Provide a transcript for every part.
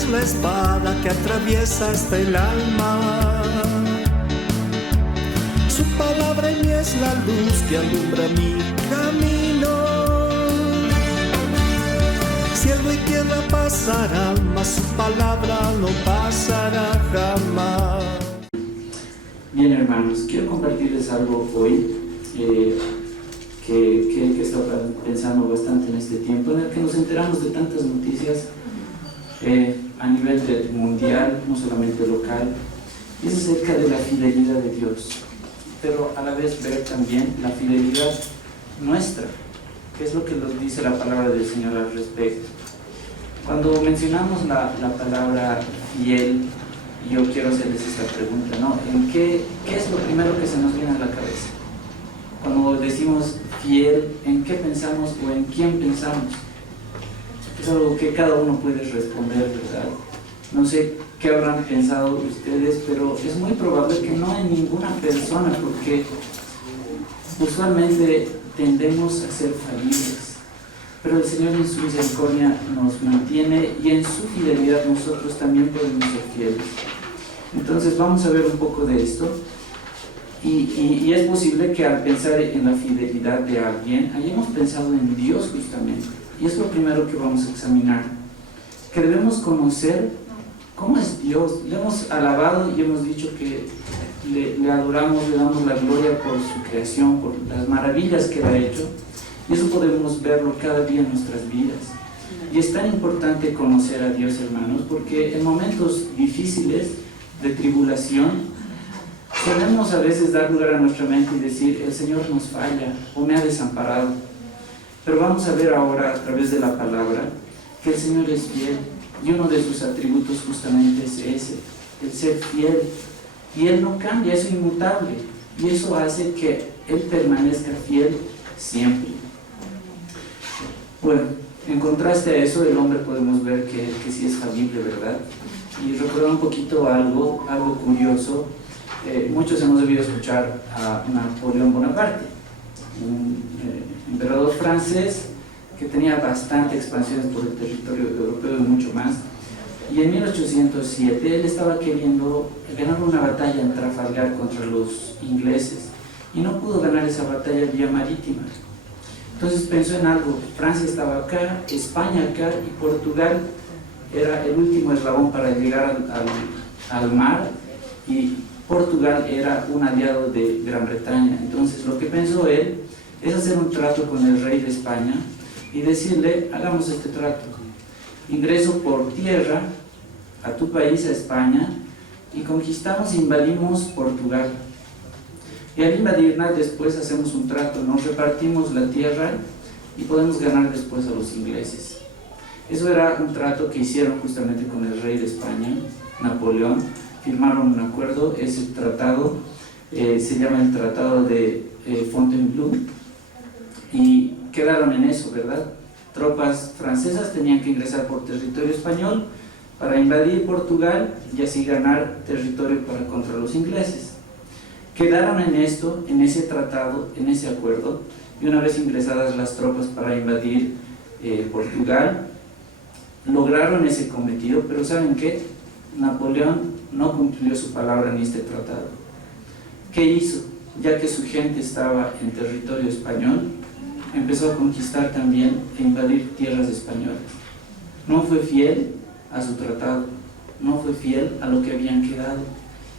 es la espada que atraviesa hasta el alma. Su palabra en mí es la luz que alumbra mi camino. Cielo y tierra pasarán, mas su palabra no pasará jamás. Bien, hermanos, quiero compartirles algo hoy que he estado pensando bastante en este tiempo, en el que nos enteramos de tantas noticias a nivel mundial, no solamente local, y es acerca de la fidelidad de Dios, pero a la vez ver también la fidelidad nuestra, que es lo que nos dice la palabra del Señor al respecto. Cuando mencionamos la palabra fiel, yo quiero hacerles esta pregunta, ¿no? ¿Qué es lo primero que se nos viene a la cabeza? Cuando decimos fiel, ¿en qué pensamos o en quién pensamos? Es algo que cada uno puede responder, ¿verdad? No sé qué habrán pensado ustedes, pero es muy probable que no en ninguna persona, porque usualmente tendemos a ser falibles. Pero el Señor en su misericordia nos mantiene y en su fidelidad nosotros también podemos ser fieles. Entonces vamos a ver un poco de esto y es posible que al pensar en la fidelidad de alguien hayamos pensado en Dios justamente, y es lo primero que vamos a examinar, que debemos conocer cómo es Dios. Le hemos alabado y hemos dicho que le adoramos, le damos la gloria por su creación, por las maravillas que Él ha hecho. Y eso podemos verlo cada día en nuestras vidas. Y es tan importante conocer a Dios, hermanos, porque en momentos difíciles de tribulación, solemos a veces dar lugar a nuestra mente y decir, el Señor nos falla o me ha desamparado. Pero vamos a ver ahora a través de la palabra que el Señor es fiel. Y uno de sus atributos justamente es ese, el ser fiel. Y Él no cambia, es inmutable. Y eso hace que Él permanezca fiel siempre. Bueno, en contraste a eso, el hombre podemos ver que sí es falible, ¿verdad? Y recordar un poquito algo curioso. Muchos hemos debido escuchar a Napoleón Bonaparte, un emperador francés que tenía bastante expansiones por el territorio europeo y mucho más. Y en 1807 él estaba queriendo ganar una batalla en Trafalgar contra los ingleses y no pudo ganar esa batalla vía marítima. Entonces pensó en algo. Francia estaba acá, España acá, y Portugal era el último eslabón para llegar al mar, y Portugal era un aliado de Gran Bretaña. Entonces lo que pensó él es hacer un trato con el rey de España y decirle, hagamos este trato, ingreso por tierra a tu país, a España, y conquistamos e invadimos Portugal. Y al invadirla después hacemos un trato, nos repartimos la tierra y podemos ganar después a los ingleses. Eso era un trato que hicieron justamente con el rey de España, Napoleón. Firmaron un acuerdo. Ese tratado se llama el Tratado de Fontainebleau, y quedaron en eso, ¿verdad? Tropas francesas tenían que ingresar por territorio español para invadir Portugal y así ganar territorio contra los ingleses. Quedaron en esto, en ese tratado, en ese acuerdo, y una vez ingresadas las tropas para invadir Portugal, lograron ese cometido. Pero ¿saben qué? Napoleón no cumplió su palabra en este tratado. ¿Qué hizo? Ya que su gente estaba en territorio español, empezó a conquistar también e invadir tierras españolas. No fue fiel a su tratado, no fue fiel a lo que habían quedado.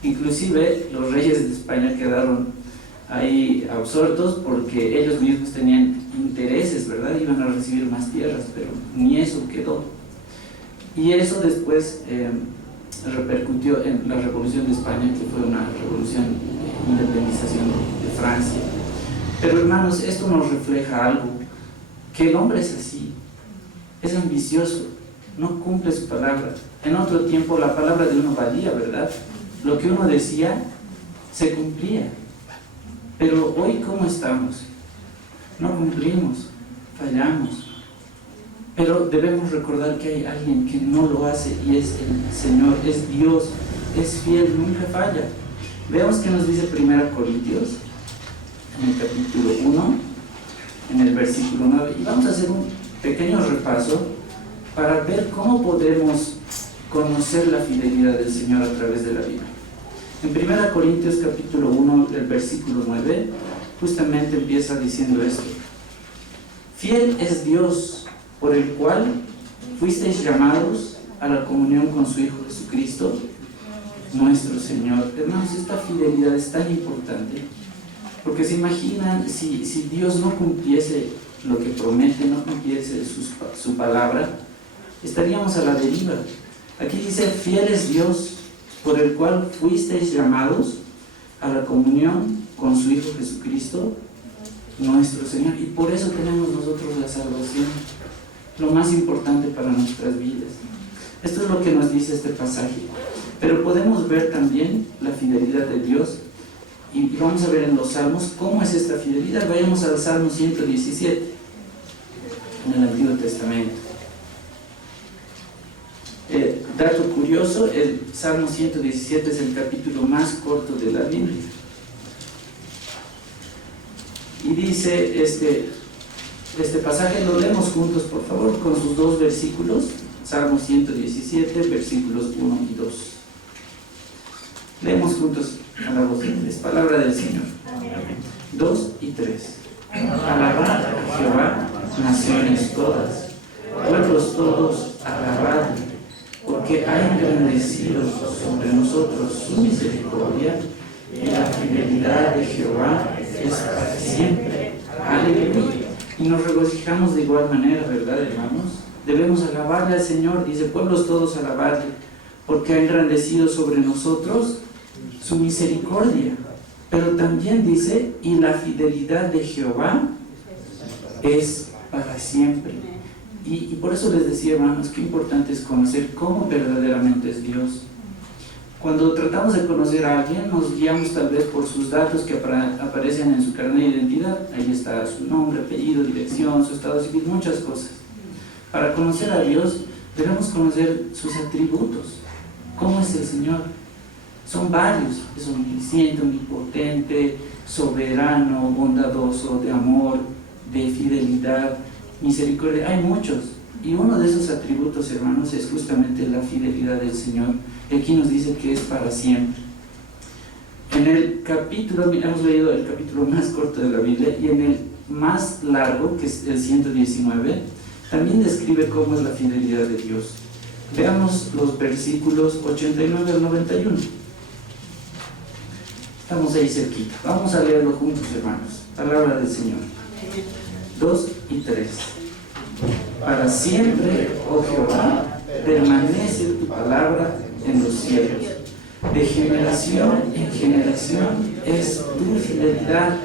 Inclusive los reyes de España quedaron ahí absortos porque ellos mismos tenían intereses, ¿verdad? Iban a recibir más tierras, pero ni eso quedó. Y eso después repercutió en la Revolución de España, que fue una revolución de independización de Francia. Pero hermanos, esto nos refleja algo, que el hombre es así, es ambicioso, no cumple su palabra. En otro tiempo la palabra de uno valía, ¿verdad? Lo que uno decía se cumplía. Pero hoy, ¿cómo estamos? No cumplimos, fallamos. Pero debemos recordar que hay alguien que no lo hace, y es el Señor, es Dios, es fiel, nunca falla. Veamos qué nos dice 1 Corintios, en el capítulo 1, en el versículo 9, y vamos a hacer un pequeño repaso para ver cómo podemos conocer la fidelidad del Señor a través de la Biblia. En 1 Corintios capítulo 1, el versículo 9, justamente empieza diciendo esto: fiel es Dios, por el cual fuisteis llamados a la comunión con su Hijo Jesucristo, nuestro Señor. Hermanos, esta fidelidad es tan importante, porque se imaginan, si Dios no cumpliese lo que promete, no cumpliese su palabra, estaríamos a la deriva. Aquí dice: fiel es Dios, por el cual fuisteis llamados a la comunión con su Hijo Jesucristo, nuestro Señor. Y por eso tenemos nosotros la salvación, lo más importante para nuestras vidas. Esto es lo que nos dice este pasaje. Pero podemos ver también la fidelidad de Dios, y vamos a ver en los Salmos cómo es esta fidelidad. Vayamos al Salmo 117, en el Antiguo Testamento. Dato curioso, el Salmo 117 es el capítulo más corto de la Biblia. Y dice este pasaje, lo leemos juntos por favor, con sus dos versículos. Salmo 117, versículos 1 y 2. Leemos juntos a la voz de Dios, palabra del Señor. 2 y 3. Alabad a Jehová, naciones todas, pueblos todos, alabadle, porque ha engrandecido sobre nosotros su misericordia, y la fidelidad de Jehová es para siempre. Aleluya. Y nos regocijamos de igual manera, ¿verdad, hermanos? Debemos alabarle al Señor. Dice: pueblos todos, alabarle, porque ha engrandecido sobre nosotros su misericordia. Pero también dice: y la fidelidad de Jehová es para siempre. Y por eso les decía, hermanos, qué importante es conocer cómo verdaderamente es Dios. Cuando tratamos de conocer a alguien, nos guiamos tal vez por sus datos que aparecen en su carnet de identidad. Ahí está su nombre, apellido, dirección, su estado civil, muchas cosas. Para conocer a Dios, debemos conocer sus atributos. ¿Cómo es el Señor? Son varios: es omnisciente, omnipotente, soberano, bondadoso, de amor, de fidelidad, misericordia. Hay muchos, y uno de esos atributos, hermanos, es justamente la fidelidad del Señor. Y aquí nos dice que es para siempre. En el capítulo, hemos leído el capítulo más corto de la Biblia, y en el más largo, que es el 119, también describe cómo es la fidelidad de Dios. Veamos los versículos 89 al 91. Estamos ahí cerquita. Vamos a leerlo juntos, hermanos. Palabra del Señor. 2 y 3. Para siempre, oh Jehová, permanece tu palabra en los cielos. De generación en generación es tu fidelidad.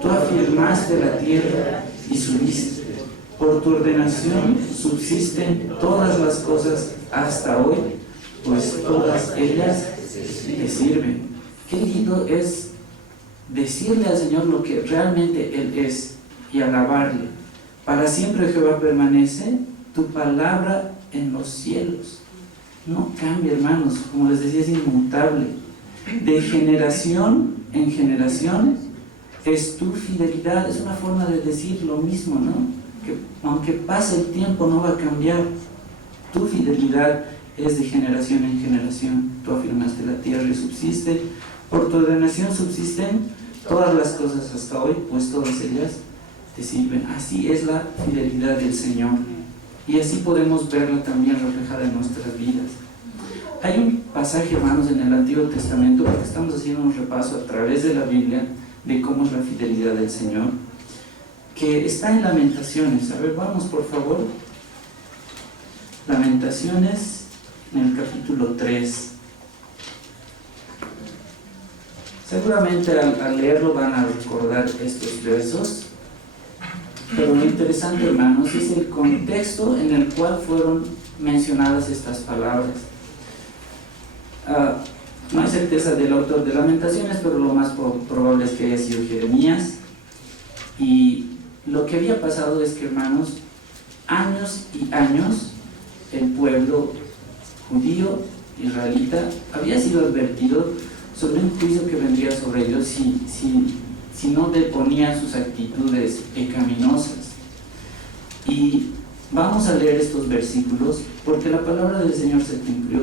Tú afirmaste la tierra y subiste. Por tu ordenación subsisten todas las cosas hasta hoy, pues todas ellas te sirven. Qué lindo es decirle al Señor lo que realmente Él es y alabarle. Para siempre, Jehová, permanece tu palabra en los cielos. No cambia, hermanos, como les decía, es inmutable. De generación en generación es tu fidelidad. Es una forma de decir lo mismo, ¿no? Que aunque pase el tiempo no va a cambiar. Tu fidelidad es de generación en generación. Tú afirmaste la tierra y subsiste. Por tu ordenación subsisten todas las cosas hasta hoy, pues todas ellas te sirven. Así es la fidelidad del Señor. Y así podemos verla también reflejada en nuestras vidas. Hay un pasaje, hermanos, en el Antiguo Testamento, porque estamos haciendo un repaso a través de la Biblia de cómo es la fidelidad del Señor, que está en Lamentaciones. A ver, vamos por favor. Lamentaciones, en el capítulo 3. Seguramente al leerlo van a recordar estos versos, pero lo interesante, hermanos, es el contexto en el cual fueron mencionadas estas palabras. No hay certeza del autor de Lamentaciones, pero lo más probable es que haya sido Jeremías. Y lo que había pasado es que, hermanos, años y años el pueblo judío, israelita, había sido advertido sobre un juicio que vendría sobre ellos si no deponían sus actitudes pecaminosas. Y vamos a leer estos versículos porque la palabra del Señor se cumplió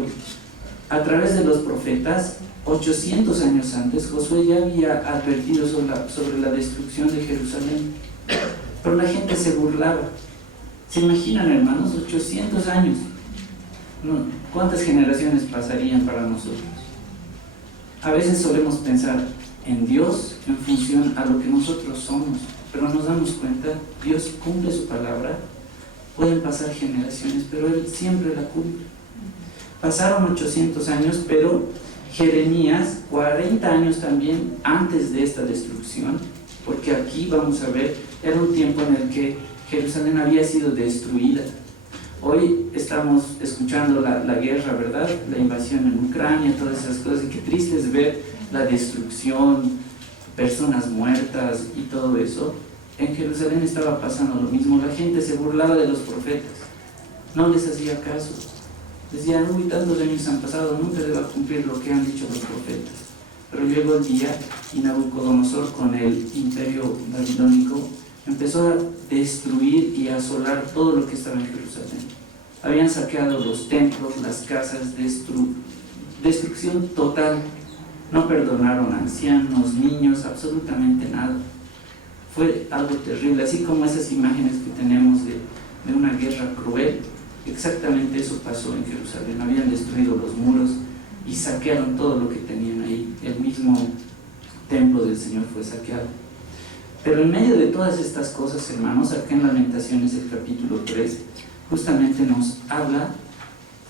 a través de los profetas. 800 años antes, Josué ya había advertido sobre la destrucción de Jerusalén, pero la gente se burlaba. ¿Se imaginan, hermanos? 800 años. ¿Cuántas generaciones pasarían para nosotros? A veces solemos pensar en Dios en función a lo que nosotros somos, pero nos damos cuenta, Dios cumple su palabra. Pueden pasar generaciones, pero Él siempre la cumple. Pasaron 800 años, pero Jeremías, 40 años también antes de esta destrucción, porque aquí vamos a ver, era un tiempo en el que Jerusalén había sido destruida. Hoy estamos escuchando la guerra, ¿verdad? La invasión en Ucrania, todas esas cosas, y qué triste es ver la destrucción, personas muertas y todo eso. En Jerusalén estaba pasando lo mismo, la gente se burlaba de los profetas, no les hacía caso. Decían, uy, tantos años han pasado, nunca se va a cumplir lo que han dicho los profetas. Pero llegó el día y Nabucodonosor, con el imperio babilónico, empezó a destruir y a asolar todo lo que estaba en Jerusalén. Habían saqueado los templos, las casas, destrucción total. No perdonaron a ancianos, niños, absolutamente nada. Fue algo terrible, así como esas imágenes que tenemos de una guerra cruel. Exactamente eso pasó en Jerusalén. Habían destruido los muros y saquearon todo lo que tenían ahí. El mismo templo del Señor fue saqueado. Pero en medio de todas estas cosas, hermanos, acá en Lamentaciones, el capítulo 3, justamente nos habla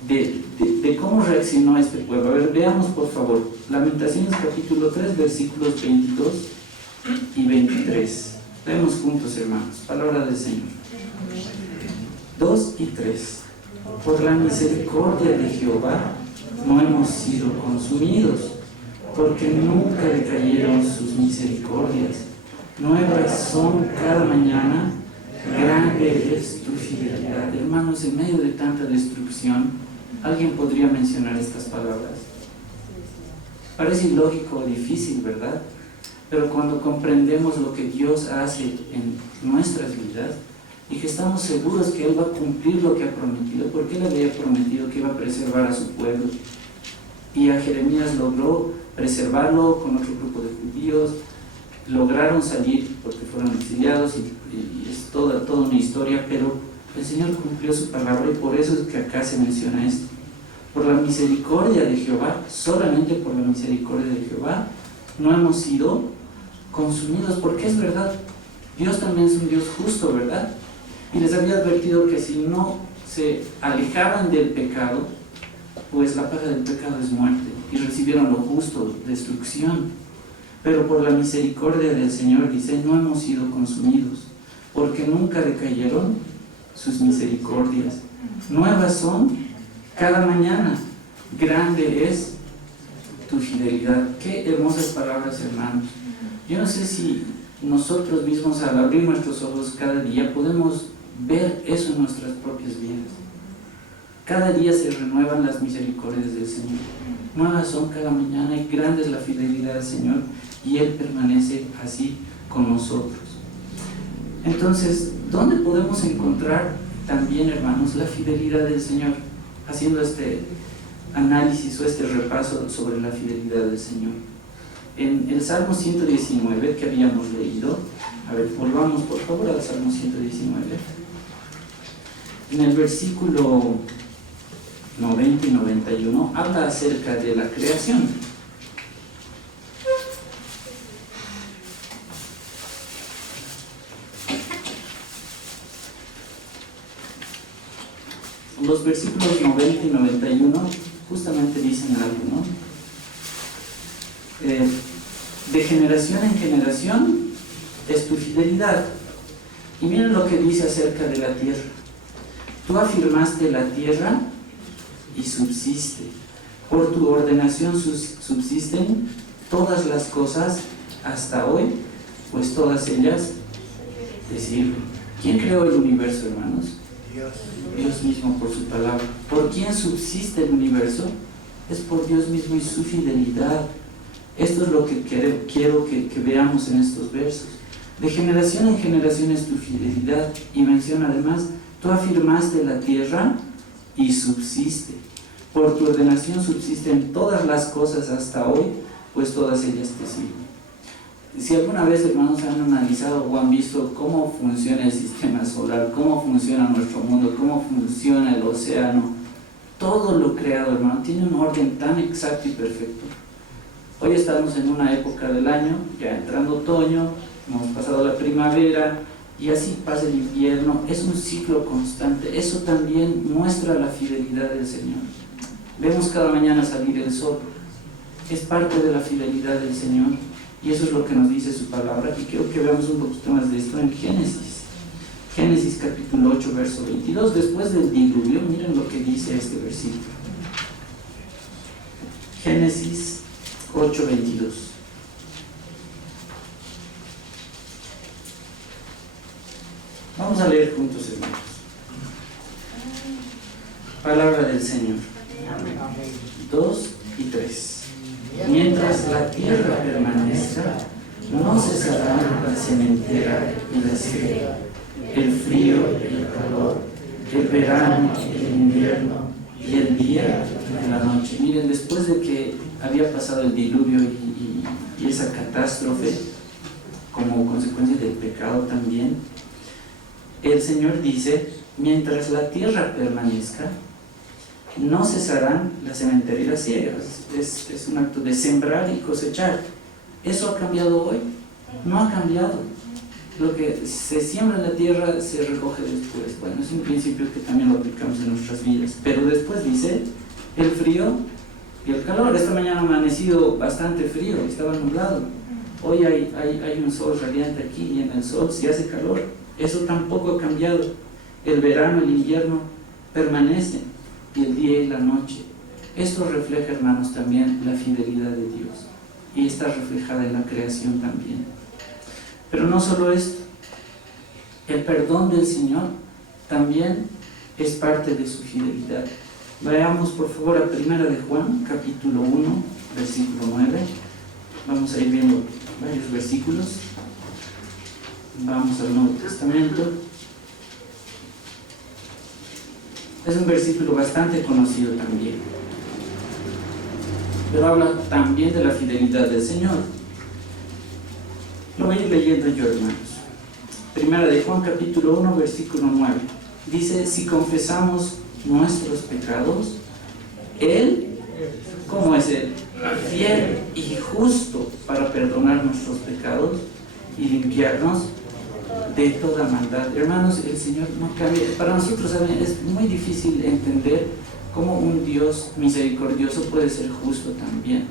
de cómo reaccionó este pueblo. A ver, veamos por favor, Lamentaciones capítulo 3, versículos 22 y 23. Leemos juntos, hermanos, palabra del Señor. 2 y 3. Por la misericordia de Jehová no hemos sido consumidos, porque nunca decayeron sus misericordias. Nuevas son cada mañana, grande es tu fidelidad. Hermanos, en medio de tanta destrucción, ¿alguien podría mencionar estas palabras? Parece ilógico o difícil, ¿verdad? Pero cuando comprendemos lo que Dios hace en nuestras vidas y que estamos seguros que Él va a cumplir lo que ha prometido, porque Él había prometido que iba a preservar a su pueblo, y a Jeremías logró preservarlo con otro grupo de judíos, lograron salir porque fueron exiliados y es toda una historia, pero el Señor cumplió su palabra y por eso es que acá se menciona esto. Por la misericordia de Jehová, solamente por la misericordia de Jehová, no hemos sido consumidos, porque es verdad, Dios también es un Dios justo, ¿verdad? Y les había advertido que si no se alejaban del pecado, pues la paga del pecado es muerte, y recibieron lo justo, destrucción. Pero por la misericordia del Señor, dice, no hemos sido consumidos, porque nunca decayeron sus misericordias. Nuevas son cada mañana, grande es tu fidelidad. Qué hermosas palabras, hermanos. Yo no sé si nosotros mismos, al abrir nuestros ojos cada día, podemos ver eso en nuestras propias vidas. Cada día se renuevan las misericordias del Señor. Nuevas son cada mañana y grande es la fidelidad del Señor, y Él permanece así con nosotros. Entonces, ¿dónde podemos encontrar también, hermanos, la fidelidad del Señor? Haciendo este análisis o este repaso sobre la fidelidad del Señor. En el Salmo 119 que habíamos leído, a ver, volvamos por favor al Salmo 119. En el versículo 90 y 91 habla acerca de la creación. Los versículos 90 y 91 justamente dicen algo, ¿no? De generación en generación es tu fidelidad. Y miren lo que dice acerca de la tierra. Tú afirmaste la tierra y subsiste. Por tu ordenación subsisten todas las cosas hasta hoy, pues todas ellas te sirven. ¿Quién creó el universo, hermanos? Dios mismo, por su palabra. ¿Por quién subsiste el universo? Es por Dios mismo y su fidelidad. Esto es lo que quiero que veamos en estos versos. De generación en generación es tu fidelidad, y menciona además Tú afirmaste la tierra y subsiste. Por tu ordenación subsisten todas las cosas hasta hoy, pues todas ellas te sirven. Si alguna vez, hermanos, han analizado o han visto cómo funciona el sistema solar, cómo funciona nuestro mundo, cómo funciona el océano, todo lo creado, hermano, tiene un orden tan exacto y perfecto. Hoy estamos en una época del año, ya entrando otoño, hemos pasado la primavera y así pasa el invierno. Es un ciclo constante. Eso también muestra la fidelidad del Señor. Vemos cada mañana salir el sol. Es parte de la fidelidad del Señor. Y eso es lo que nos dice su palabra. Y quiero que veamos un poquito más de esto en Génesis. Génesis capítulo 8, verso 22. Después del diluvio, miren lo que dice este versículo. Génesis 8, 22. Vamos a leer juntos, hermanos. Palabra del Señor. 2 y 3. Mientras la tierra permanezca, no cesará la sementera y la siega, el frío y el calor, el verano y el invierno, y el día y la noche. Miren, después de que había pasado el diluvio y esa catástrofe, como consecuencia del pecado también, el Señor dice, mientras la tierra permanezca, no cesarán la sementera y la siega. Es un acto de sembrar y cosechar. ¿Eso ha cambiado hoy? No ha cambiado. Lo que se siembra en la tierra se recoge después. Bueno, es un principio que también lo aplicamos en nuestras vidas. Pero después dice, el frío y el calor. Esta mañana ha amanecido bastante frío, estaba nublado. Hoy hay un sol radiante aquí y en el sol se hace calor. Eso tampoco ha cambiado. El verano, el invierno permanecen, y el día y la noche. Esto refleja, hermanos, también la fidelidad de Dios, y está reflejada en la creación también. Pero no solo esto, el perdón del Señor también es parte de su fidelidad. Vayamos por favor a 1 de Juan, capítulo 1, versículo 9. Vamos a ir viendo varios versículos. Vamos al Nuevo Testamento. Es un versículo bastante conocido también, pero habla también de la fidelidad del Señor. Lo voy a ir leyendo yo, hermanos. 1 de Juan capítulo 1, versículo 9. Dice, si confesamos nuestros pecados, Él, ¿cómo es Él? Fiel y justo para perdonar nuestros pecados y limpiarnos de toda maldad. Hermanos, el Señor no cambia. Para nosotros, ¿saben?, es muy difícil entender cómo un Dios misericordioso puede ser justo también.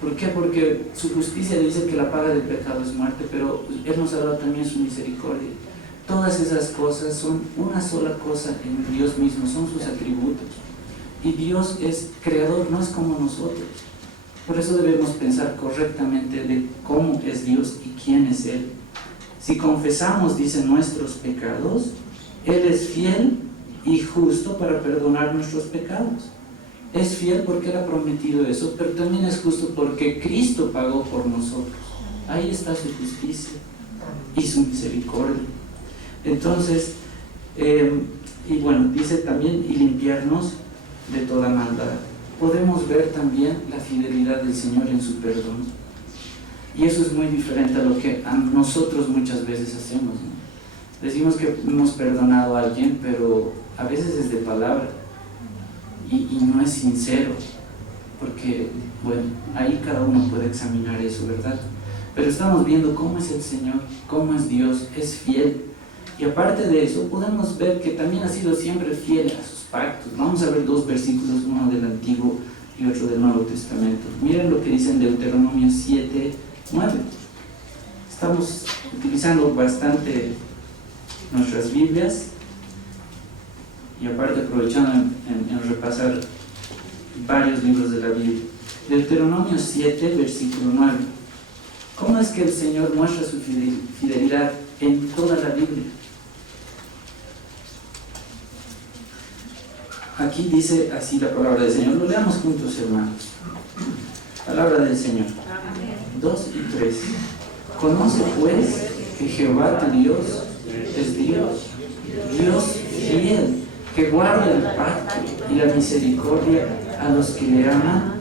¿Por qué? Porque su justicia dice que la paga del pecado es muerte, pero Él nos ha dado también su misericordia. Todas esas cosas son una sola cosa en Dios mismo, son sus atributos. Y Dios es creador, no es como nosotros. Por eso debemos pensar correctamente de cómo es Dios y quién es Él. Si confesamos, dice, nuestros pecados, Él es fiel y justo para perdonar nuestros pecados. Es fiel porque Él ha prometido eso, pero también es justo porque Cristo pagó por nosotros. Ahí está su justicia y su misericordia. Entonces, y bueno, dice también, y limpiarnos de toda maldad. Podemos ver también la fidelidad del Señor en su perdón. Y eso es muy diferente a lo que nosotros muchas veces hacemos, ¿no? Decimos que hemos perdonado a alguien, pero a veces es de palabra y no es sincero, porque, bueno, ahí cada uno puede examinar eso, ¿verdad? Pero estamos viendo cómo es el Señor, cómo es Dios, es fiel. Y aparte de eso, podemos ver que también ha sido siempre fiel a sus pactos. Vamos a ver dos versículos, uno del Antiguo y otro del Nuevo Testamento. Miren lo que dice en Deuteronomio 7, 9. Estamos utilizando bastante nuestras Biblias y aparte aprovechando en repasar varios libros de la Biblia. Deuteronomio 7, versículo 9. ¿Cómo es que el Señor muestra su fidelidad en toda la Biblia? Aquí dice así la palabra del Señor. Lo leamos juntos, hermanos. Palabra del Señor. 2 y 3. Conoce pues que Jehová tu Dios es Dios, Dios fiel, que guarda el pacto y la misericordia a los que le aman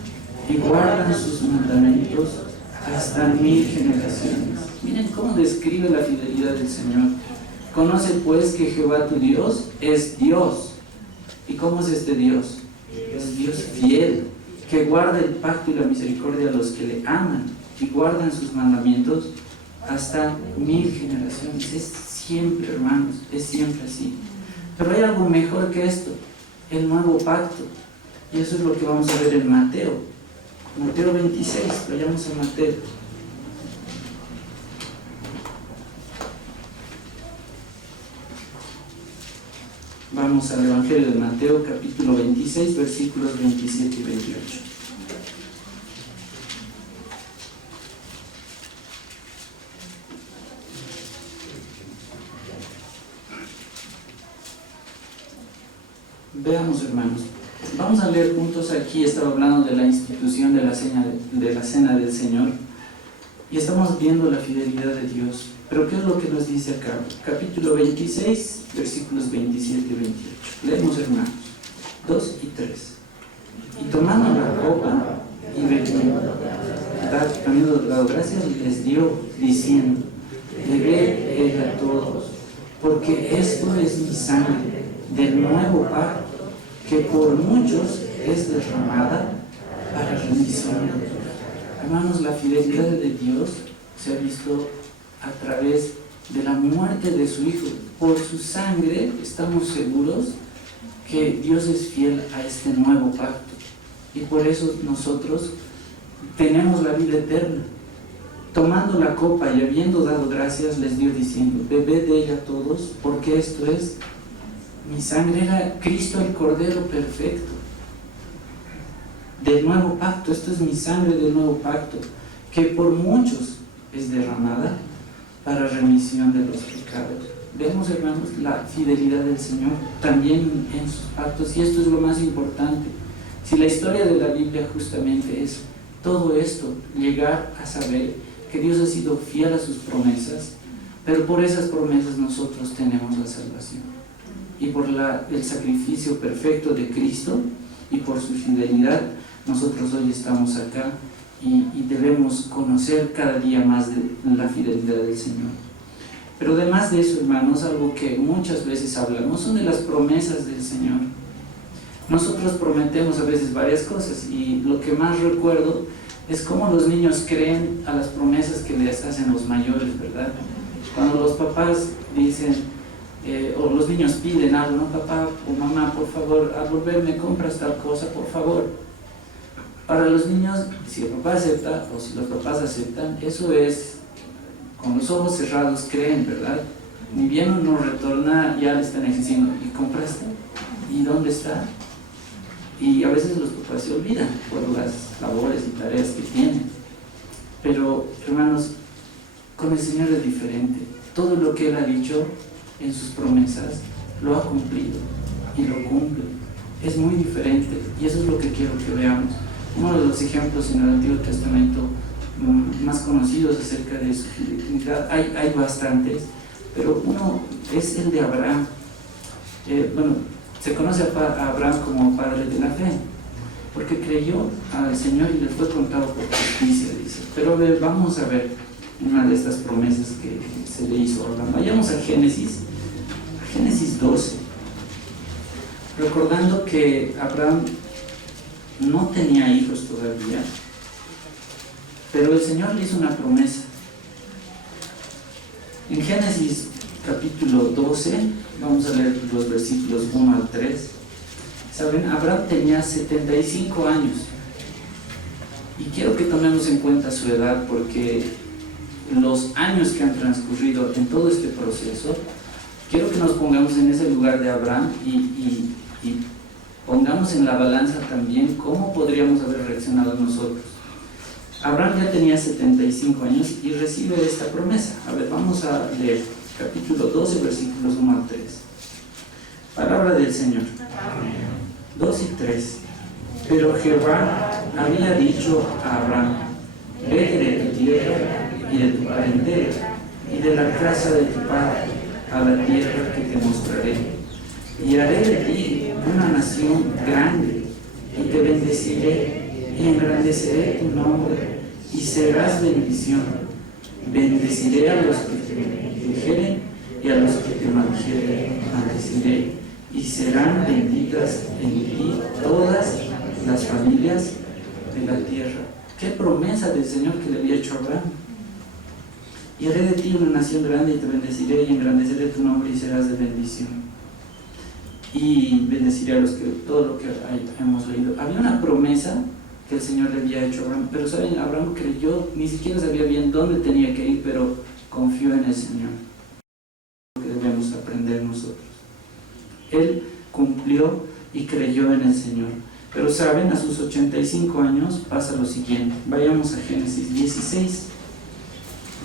y guardan sus mandamientos hasta 1000 generaciones. Miren cómo describe la fidelidad del Señor. Conoce pues que Jehová tu Dios es Dios. ¿Y cómo es este Dios? Es Dios fiel, que guarda el pacto y la misericordia a los que le aman y guardan sus mandamientos hasta 1000 generaciones. Es siempre, hermanos, es siempre así. Pero hay algo mejor que esto, el nuevo pacto. Y eso es lo que vamos a ver en Mateo. Mateo 26, vayamos a Mateo. Vamos al Evangelio de Mateo, capítulo 26, versículos 27 y 28. Veamos, hermanos. Vamos a leer juntos aquí. Estaba hablando de la institución de la cena del Señor. Y estamos viendo la fidelidad de Dios. Pero ¿qué es lo que nos dice acá? Capítulo 26, versículos 27 y 28. Leemos, hermanos. 2 y 3. Y tomando la copa y habiendo dado gracias, les dio, diciendo: bebed ella todos, porque esto es mi sangre del nuevo pacto, que por muchos es derramada para remisión de pecados. Hermanos, la fidelidad de Dios se ha visto a través de la muerte de su Hijo. Por su sangre estamos seguros que Dios es fiel a este nuevo pacto, y por eso nosotros tenemos la vida eterna. Tomando la copa y habiendo dado gracias, les dio diciendo: bebed de ella todos, porque esto es mi sangre. Era Cristo el Cordero perfecto del nuevo pacto. Esto es mi sangre del nuevo pacto, que por muchos es derramada para remisión de los pecados. Vemos, hermanos, la fidelidad del Señor también en sus pactos, y esto es lo más importante. Si la historia de la Biblia justamente es todo esto, llegar a saber que Dios ha sido fiel a sus promesas, pero por esas promesas nosotros tenemos la salvación. Y por el sacrificio perfecto de Cristo y por su fidelidad, nosotros hoy estamos acá y debemos conocer cada día más de la fidelidad del Señor. Pero además de eso, hermanos, algo que muchas veces hablamos son de las promesas del Señor. Nosotros prometemos a veces varias cosas, y lo que más recuerdo es cómo los niños creen a las promesas que les hacen los mayores, ¿verdad? Cuando los papás dicen, o los niños piden algo, ¿no? Papá o mamá, por favor, al volver me compras tal cosa, por favor. Para los niños, si el papá acepta o si los papás aceptan, eso es, con los ojos cerrados creen, ¿verdad? Ni bien uno retorna, ya le están diciendo: ¿y compraste? ¿Y dónde está? Y a veces los papás se olvidan por las labores y tareas que tienen. Pero, hermanos, con el Señor es diferente. Todo lo que Él ha dicho en sus promesas lo ha cumplido y lo cumple. Es muy diferente, y eso es lo que quiero que veamos. Uno de los ejemplos en el Antiguo Testamento más conocidos acerca de su fidelidad, hay bastantes, pero uno es el de Abraham. Se conoce a Abraham como padre de la fe, porque creyó al Señor y le fue contado por justicia, dice. Pero vamos a ver una de estas promesas que se le hizo a Abraham. Vayamos a Génesis 12, recordando que Abraham no tenía hijos todavía, pero el Señor le hizo una promesa. En Génesis capítulo 12, vamos a leer los versículos 1 al 3. Saben, Abraham tenía 75 años, y quiero que tomemos en cuenta su edad, porque los años que han transcurrido en todo este proceso, quiero que nos pongamos en ese lugar de Abraham y pongamos en la balanza también cómo podríamos haber reaccionado nosotros. Abraham ya tenía 75 años y recibe esta promesa. A ver, vamos a leer capítulo 12, versículos 1 al 3. Palabra del Señor. 2 y 3. Pero Jehová había dicho a Abraham: vete de tu tierra y de tu parentela y de la casa de tu padre a la tierra que te mostraré. y haré de ti una nación grande, y te bendeciré y engrandeceré tu nombre, y serás bendición. Bendeciré a los que te bendijeren y a los que te maldijeren, maldeciré, y serán benditas en ti todas las familias de la tierra. Qué promesa del Señor que le había hecho a Abraham. Y haré de ti una nación grande, y te bendeciré y engrandeceré tu nombre, y serás de bendición. Y bendeciré a los que, todo lo que hemos leído. Había una promesa que el Señor le había hecho a Abraham, pero saben, Abraham creyó, ni siquiera sabía bien dónde tenía que ir, pero confió en el Señor. Lo que debemos aprender nosotros. Él cumplió y creyó en el Señor. Pero saben, a sus 85 años pasa lo siguiente. Vayamos a Génesis 16.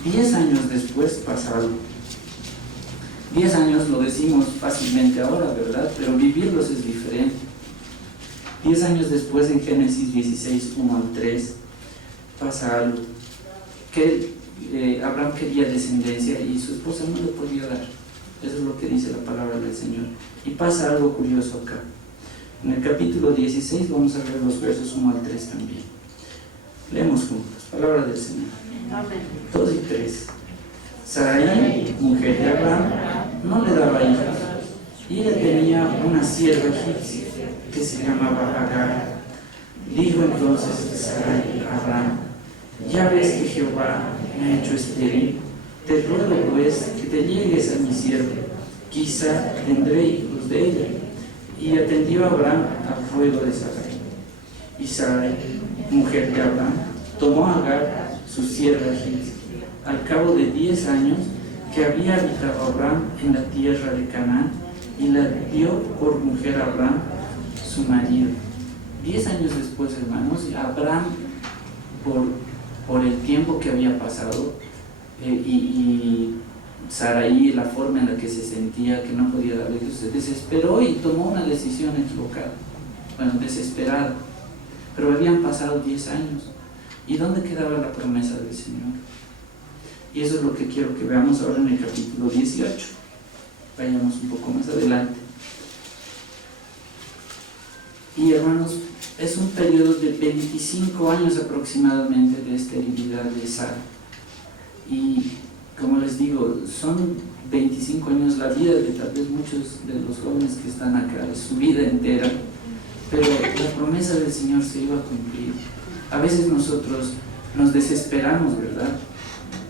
10 años después pasa algo. 10 años lo decimos fácilmente ahora, ¿verdad? Pero vivirlos es diferente. 10 años después, en Génesis 16, 1 al 3, pasa algo. Que Abraham quería descendencia y su esposa no le podía dar. Eso es lo que dice la palabra del Señor. Y pasa algo curioso acá. En el capítulo 16 vamos a leer los versos 1 al 3 también. Leemos juntos. Palabra del Señor. Amén. 2 y 3. Sarai, mujer de Abraham, no le daba hijos, y ella tenía una sierva egipcia que se llamaba Agar. Dijo entonces Sarai a Abraham: ya ves que Jehová me ha hecho estéril, te ruego pues que te llegues a mi sierva, quizá tendré hijos de ella. Y atendió a Abraham al ruego de Sarai. Y Sarai, mujer de Abraham, tomó a Agar, su sierva egipcia, al cabo de 10 años que había habitado Abraham en la tierra de Canaán, y la dio por mujer a Abraham, su marido. 10 años después, hermanos, Abraham, por el tiempo que había pasado, y Sarai, la forma en la que se sentía, que no podía darle hijos, se desesperó y tomó una decisión equivocada, bueno, desesperada. Pero habían pasado 10 años. ¿Y dónde quedaba la promesa del Señor? Y eso es lo que quiero que veamos ahora en el capítulo 18. Vayamos un poco más adelante. Y hermanos, es un periodo de 25 años aproximadamente de esterilidad de Sara. Y como les digo, son 25 años la vida de tal vez muchos de los jóvenes que están acá, su vida entera, pero la promesa del Señor se iba a cumplir. A veces nosotros nos desesperamos, ¿verdad?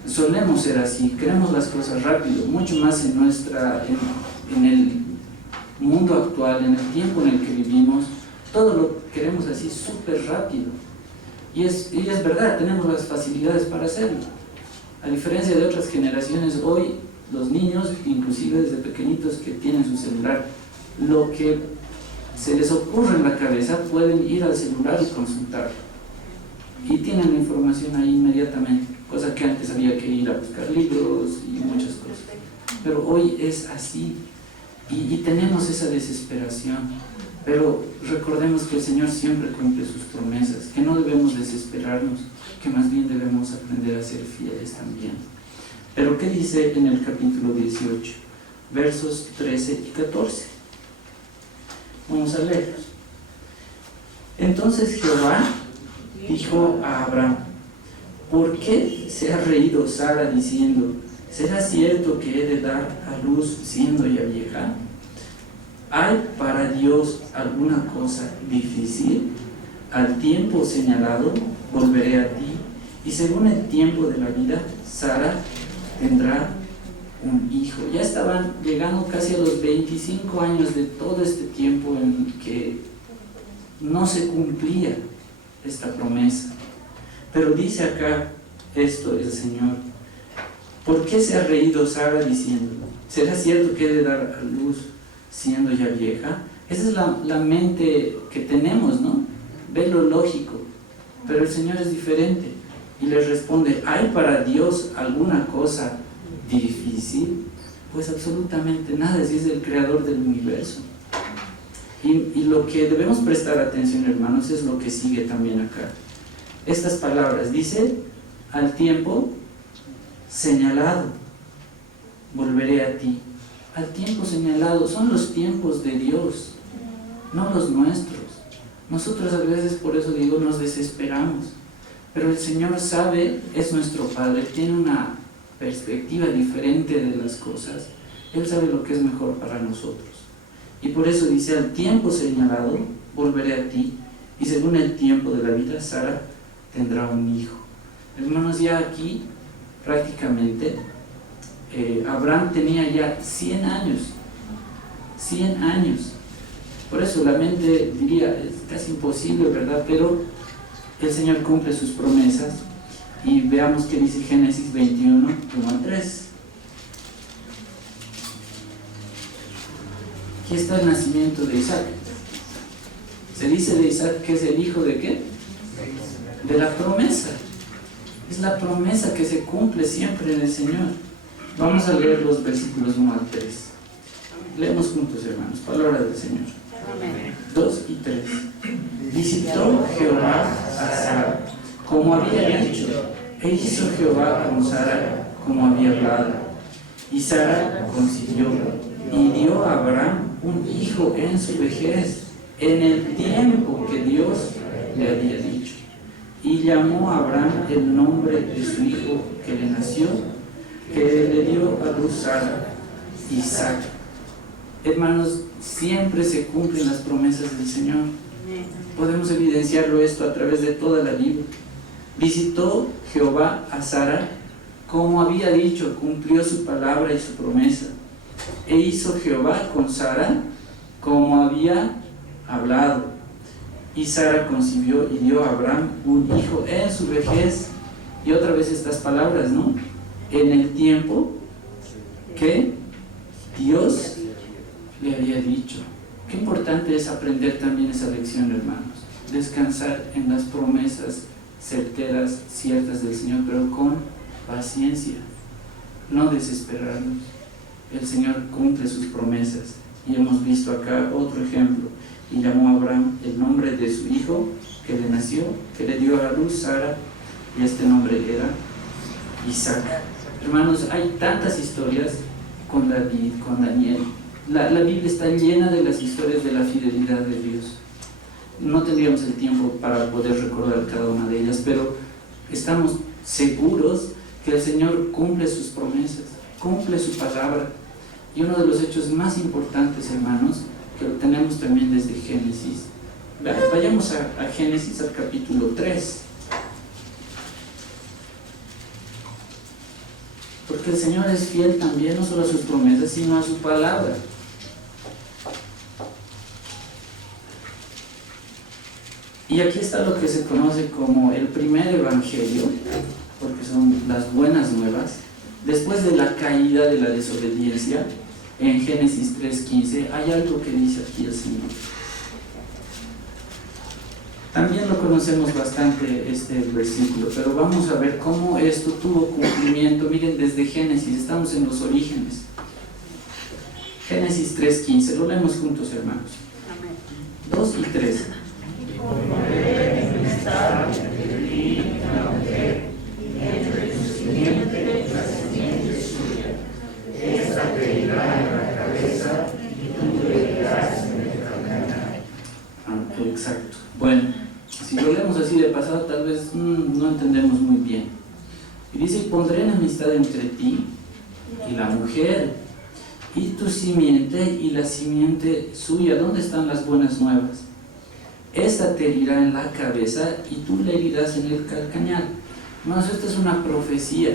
Solemos ser así, queremos las cosas rápido, mucho más en el mundo actual, en el tiempo en el que vivimos, todo lo queremos así súper rápido. Y es verdad, tenemos las facilidades para hacerlo. A diferencia de otras generaciones, hoy los niños, inclusive desde pequeñitos que tienen su celular, lo que se les ocurre en la cabeza pueden ir al celular y consultarlo. Y tienen la información ahí inmediatamente, cosa que antes había que ir a buscar libros y muchas cosas. Pero hoy es así y tenemos esa desesperación. Pero recordemos que el Señor siempre cumple sus promesas, que no debemos desesperarnos, que más bien debemos aprender a ser fieles también. Pero ¿qué dice en el capítulo 18? Versos 13 y 14. Vamos a leerlos. Entonces Jehová dijo a Abraham: ¿por qué se ha reído Sara diciendo: ¿será cierto que he de dar a luz siendo ya vieja? ¿Hay para Dios alguna cosa difícil? Al tiempo señalado volveré a ti, y según el tiempo de la vida, Sara tendrá un hijo. Ya estaban llegando casi a los 25 años de todo este tiempo en que no se cumplía esta promesa. Pero dice acá esto el Señor: ¿por qué se ha reído Sara diciendo: ¿será cierto que he de dar a luz siendo ya vieja? Esa es la mente que tenemos, ¿no? Ve lo lógico, pero el Señor es diferente y le responde: ¿hay para Dios alguna cosa difícil? Pues absolutamente nada, si es el creador del universo. Y lo que debemos prestar atención, hermanos, es lo que sigue también acá. Estas palabras, dice: al tiempo señalado volveré a ti. al tiempo señalado. Son los tiempos de Dios, no los nuestros. Nosotros a veces, por eso digo, nos desesperamos, pero el Señor sabe, es nuestro Padre, tiene una perspectiva diferente de las cosas. Él sabe lo que es mejor para nosotros, y por eso dice: al tiempo señalado volveré a ti, y según el tiempo de la vida Sara tendrá un hijo. Hermanos, ya aquí prácticamente Abraham tenía ya 100 años. 100 años. Por eso la mente diría, es casi imposible, ¿verdad? Pero el Señor cumple sus promesas, y veamos qué dice Génesis 21, 1 al 3. Aquí está el nacimiento de Isaac. Se dice de Isaac que es el hijo de ¿qué? De la promesa. Es la promesa que se cumple siempre en el Señor. Vamos a leer los versículos 1 al 3. Leemos juntos, hermanos. Palabra del Señor. Amén. 2 y 3. Visitó Jehová a Sara, como había dicho, e hizo Jehová con Sara como había hablado. Y Sara concibió, y dio a Abraham un hijo en su vejez, en el tiempo que Dios le había dicho. Y llamó a Abraham el nombre de su hijo que le nació, que le dio a luz Sara, Isaac. Hermanos, siempre se cumplen las promesas del Señor. Podemos evidenciarlo esto a través de toda la Biblia. Visitó Jehová a Sara como había dicho, cumplió su palabra y su promesa. E hizo Jehová con Sara como había hablado. Y Sara concibió y dio a Abraham un hijo en su vejez. Y otra vez estas palabras, ¿no? En el tiempo que Dios le había dicho. Qué importante es aprender también esa lección, hermanos. Descansar en las promesas certeras, ciertas del Señor, pero con paciencia. No desesperarnos. El Señor cumple sus promesas. Y hemos visto acá otro ejemplo. Y llamó a Abraham el nombre de su hijo que le nació, que le dio a luz Sara, y este nombre era Isaac. Hermanos, hay tantas historias con David, con Daniel. La Biblia está llena de las historias de la fidelidad de Dios. No tendríamos el tiempo para poder recordar cada una de ellas, pero estamos seguros que el Señor cumple sus promesas, cumple su palabra. Y uno de los hechos más importantes, hermanos, que lo tenemos también desde Génesis. Vayamos a Génesis, al capítulo 3. Porque el Señor es fiel también, no solo a sus promesas, sino a su palabra. Y aquí está lo que se conoce como el primer evangelio, porque son las buenas nuevas. Después de la caída de la desobediencia, en Génesis 3:15, hay algo que dice aquí el Señor. También lo conocemos bastante este versículo, pero vamos a ver cómo esto tuvo cumplimiento. Miren, desde Génesis, estamos en los orígenes. Génesis 3:15, lo leemos juntos, hermanos. 2 y 3. Exacto. Bueno, si lo leemos así de pasado, tal vez no entendemos muy bien. Y dice: y pondré enemistad entre ti y la mujer, y tu simiente y la simiente suya. ¿Dónde están las buenas nuevas? Esta te herirá en la cabeza y tú le herirás en el calcañar. Hermanos, esta es una profecía.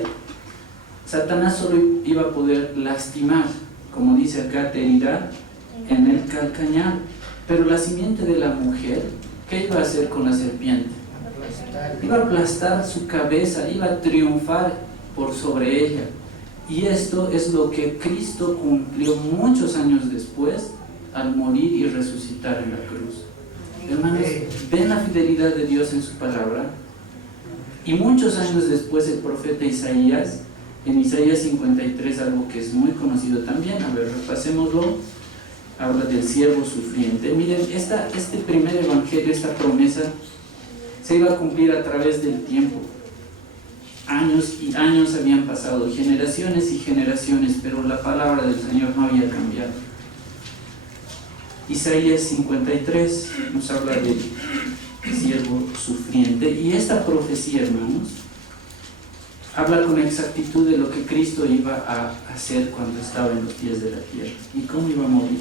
Satanás solo iba a poder lastimar, como dice acá, te herirá en el calcañar. Pero la simiente de la mujer, ¿qué iba a hacer con la serpiente? Iba a aplastar su cabeza, iba a triunfar por sobre ella. Y esto es lo que Cristo cumplió muchos años después, al morir y resucitar en la cruz. Hermanos, ven la fidelidad de Dios en su palabra. Y muchos años después, el profeta Isaías, en Isaías 53, algo que es muy conocido también, a ver, repasémoslo. Habla del siervo sufriente. Miren, este primer evangelio, esta promesa, se iba a cumplir a través del tiempo. años y años habían pasado, generaciones y generaciones, pero la palabra del Señor no había cambiado. Isaías 53 nos habla del siervo sufriente, y esta profecía, hermanos, habla con exactitud de lo que Cristo iba a hacer cuando estaba en los pies de la tierra y cómo iba a morir.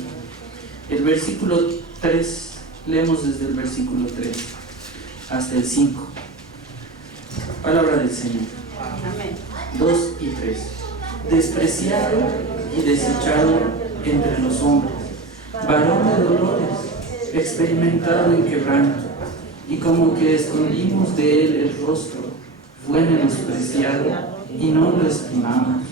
El versículo 3, leemos desde el versículo 3 hasta el 5. Palabra del Señor. Amén. 2 y 3. Despreciado y desechado entre los hombres, varón de dolores, experimentado en quebranto, y como que escondimos de él el rostro, fue menospreciado y no lo estimamos.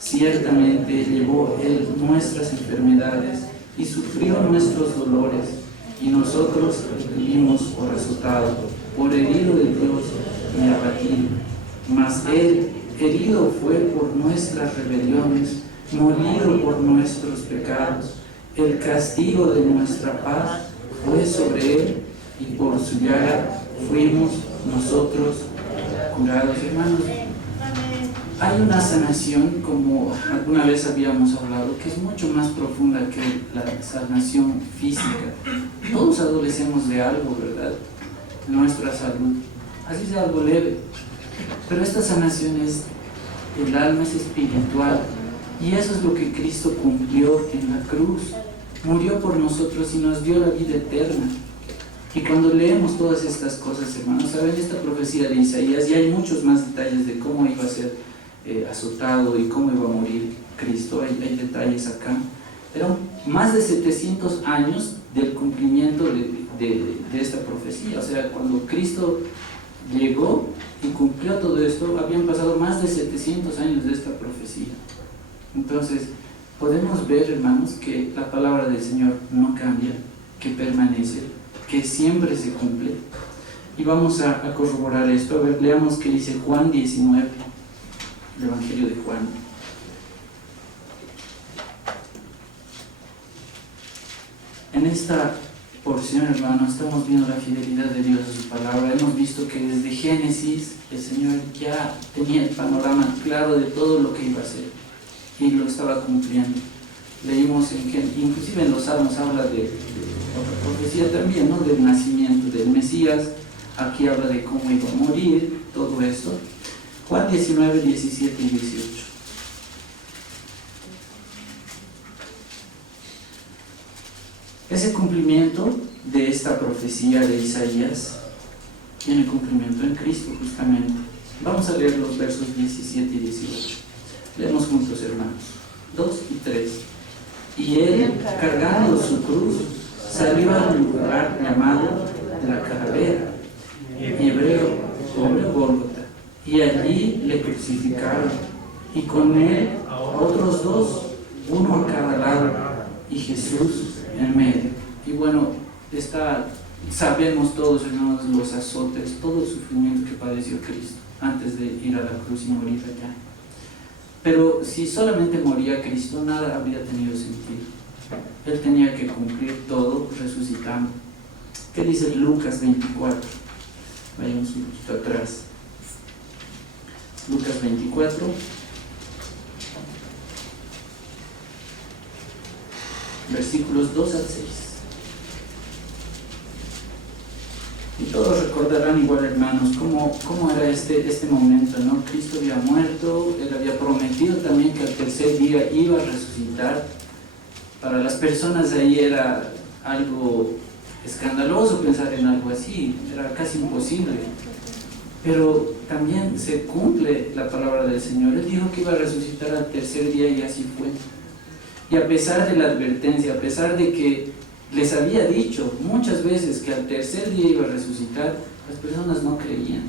Ciertamente llevó él nuestras enfermedades y sufrió nuestros dolores, y nosotros vivimos por azotado, por herido de Dios y abatido. Mas él herido fue por nuestras rebeliones, molido por nuestros pecados. El castigo de nuestra paz fue sobre él, y por su llaga fuimos nosotros curados. Hermanos, hay una sanación, como alguna vez habíamos hablado, que es mucho más profunda que la sanación física. Todos adolecemos de algo, ¿verdad? Nuestra salud, así sea algo leve, pero esta sanación es el alma, es espiritual, y eso es lo que Cristo cumplió en la cruz. Murió por nosotros y nos dio la vida eterna. Y cuando leemos todas estas cosas, hermanos, saben, esta profecía de Isaías, y hay muchos más detalles de cómo iba a ser azotado y cómo iba a morir Cristo, hay detalles acá. Eran más de 700 años del cumplimiento de esta profecía. O sea, cuando Cristo llegó y cumplió todo esto, habían pasado más de 700 años de esta profecía. Entonces, podemos ver, hermanos, que la palabra del Señor no cambia, que permanece, que siempre se cumple. Y vamos a corroborar esto. A ver, leamos qué dice Juan 19, el Evangelio de Juan. En esta porción, hermanos, estamos viendo la fidelidad de Dios a su palabra. Hemos visto que desde Génesis el Señor ya tenía el panorama claro de todo lo que iba a hacer y lo estaba cumpliendo. Leímos inclusive en los Salmos habla de otra profecía también, ¿no? Del nacimiento del Mesías. Aquí habla de cómo iba a morir, todo esto. Juan 19, 17 y 18. Ese cumplimiento de esta profecía de Isaías tiene cumplimiento en Cristo, justamente. Vamos a leer los versos 17 y 18. Leemos juntos, hermanos. 2 y 3. Y él, cargando su cruz, salió al lugar llamado de la calavera, en hebreo, sobre Gólgota, y allí le crucificaron, y con él otros dos, uno a cada lado, y Jesús en medio. Y bueno, sabemos todos, hermanos, los azotes, todo el sufrimiento que padeció Cristo antes de ir a la cruz y morir allá. Pero si solamente moría Cristo, nada habría tenido sentido. Él tenía que cumplir todo resucitando. ¿Qué dice Lucas 24? Vayamos un poquito atrás. Lucas 24. Versículos 2 al 6. Y todos recordarán igual, hermanos, cómo era este momento, ¿no? Cristo había muerto, Él había prometido también que al tercer día iba a resucitar. Para las personas ahí era algo escandaloso pensar en algo así, era casi imposible. Pero también se cumple la palabra del Señor. Él dijo que iba a resucitar al tercer día y así fue. Y a pesar de la advertencia, a pesar de que les había dicho muchas veces que al tercer día iba a resucitar, las personas no creían.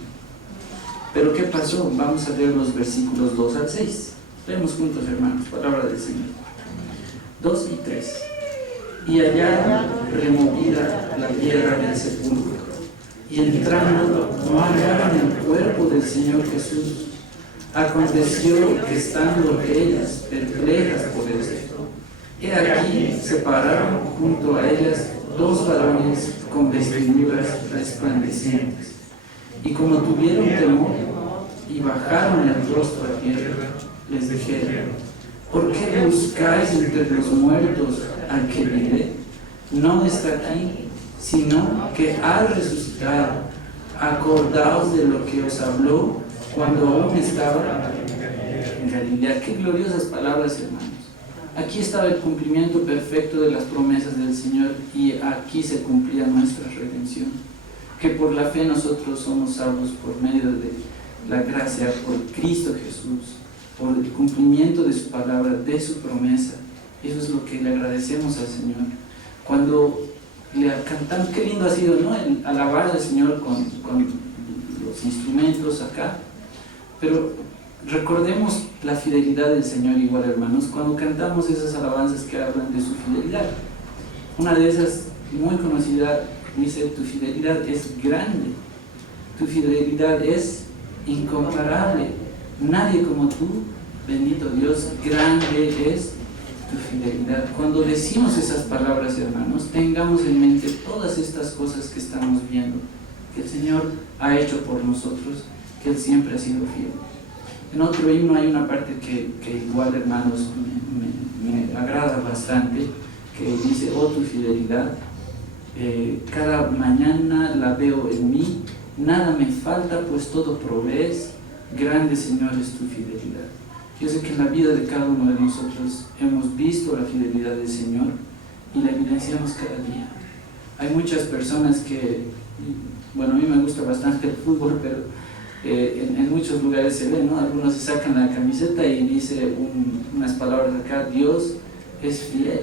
Pero ¿qué pasó? Vamos a leer los versículos 2 al 6. Leemos juntos, hermanos, palabra del Señor. 2 y 3. Y allá removida la tierra del sepulcro, y entrando no hallaban el cuerpo del Señor Jesús. Aconteció que estando ellas perplejas por esto, he aquí se pararon junto a ellas dos varones con vestiduras resplandecientes, y como tuvieron temor, y bajaron el rostro a tierra, les dijeron: ¿por qué buscáis entre los muertos al que vive? No está aquí, sino que ha resucitado. Acordaos de lo que os habló cuando aún estaba en Galilea. Qué gloriosas palabras, hermanos. Aquí estaba el cumplimiento perfecto de las promesas del Señor, y aquí se cumplía nuestra redención. Que por la fe nosotros somos salvos por medio de la gracia, por Cristo Jesús, por el cumplimiento de su palabra, de su promesa. Eso es lo que le agradecemos al Señor. Cuando le cantamos, qué lindo ha sido, ¿no?, el alabar al Señor con los instrumentos acá, pero recordemos la fidelidad del Señor igual, hermanos, cuando cantamos esas alabanzas que hablan de su fidelidad. Una de esas, muy conocida, dice: tu fidelidad es grande, tu fidelidad es incomparable, nadie como tú, bendito Dios, grande es tu fidelidad. Cuando decimos esas palabras, hermanos, tengamos en mente todas estas cosas que estamos viendo, que el Señor ha hecho por nosotros, que Él siempre ha sido fiel. En otro himno hay una parte que igual, hermanos, me agrada bastante, que dice: oh, tu fidelidad, cada mañana la veo en mí, nada me falta, pues todo provees, grande, Señor, es tu fidelidad. Yo sé que en la vida de cada uno de nosotros hemos visto la fidelidad del Señor y la evidenciamos cada día. Hay muchas personas que, bueno, a mí me gusta bastante el fútbol, pero en muchos lugares se ve, ¿no? Algunos se sacan la camiseta y dice unas palabras acá: Dios es fiel.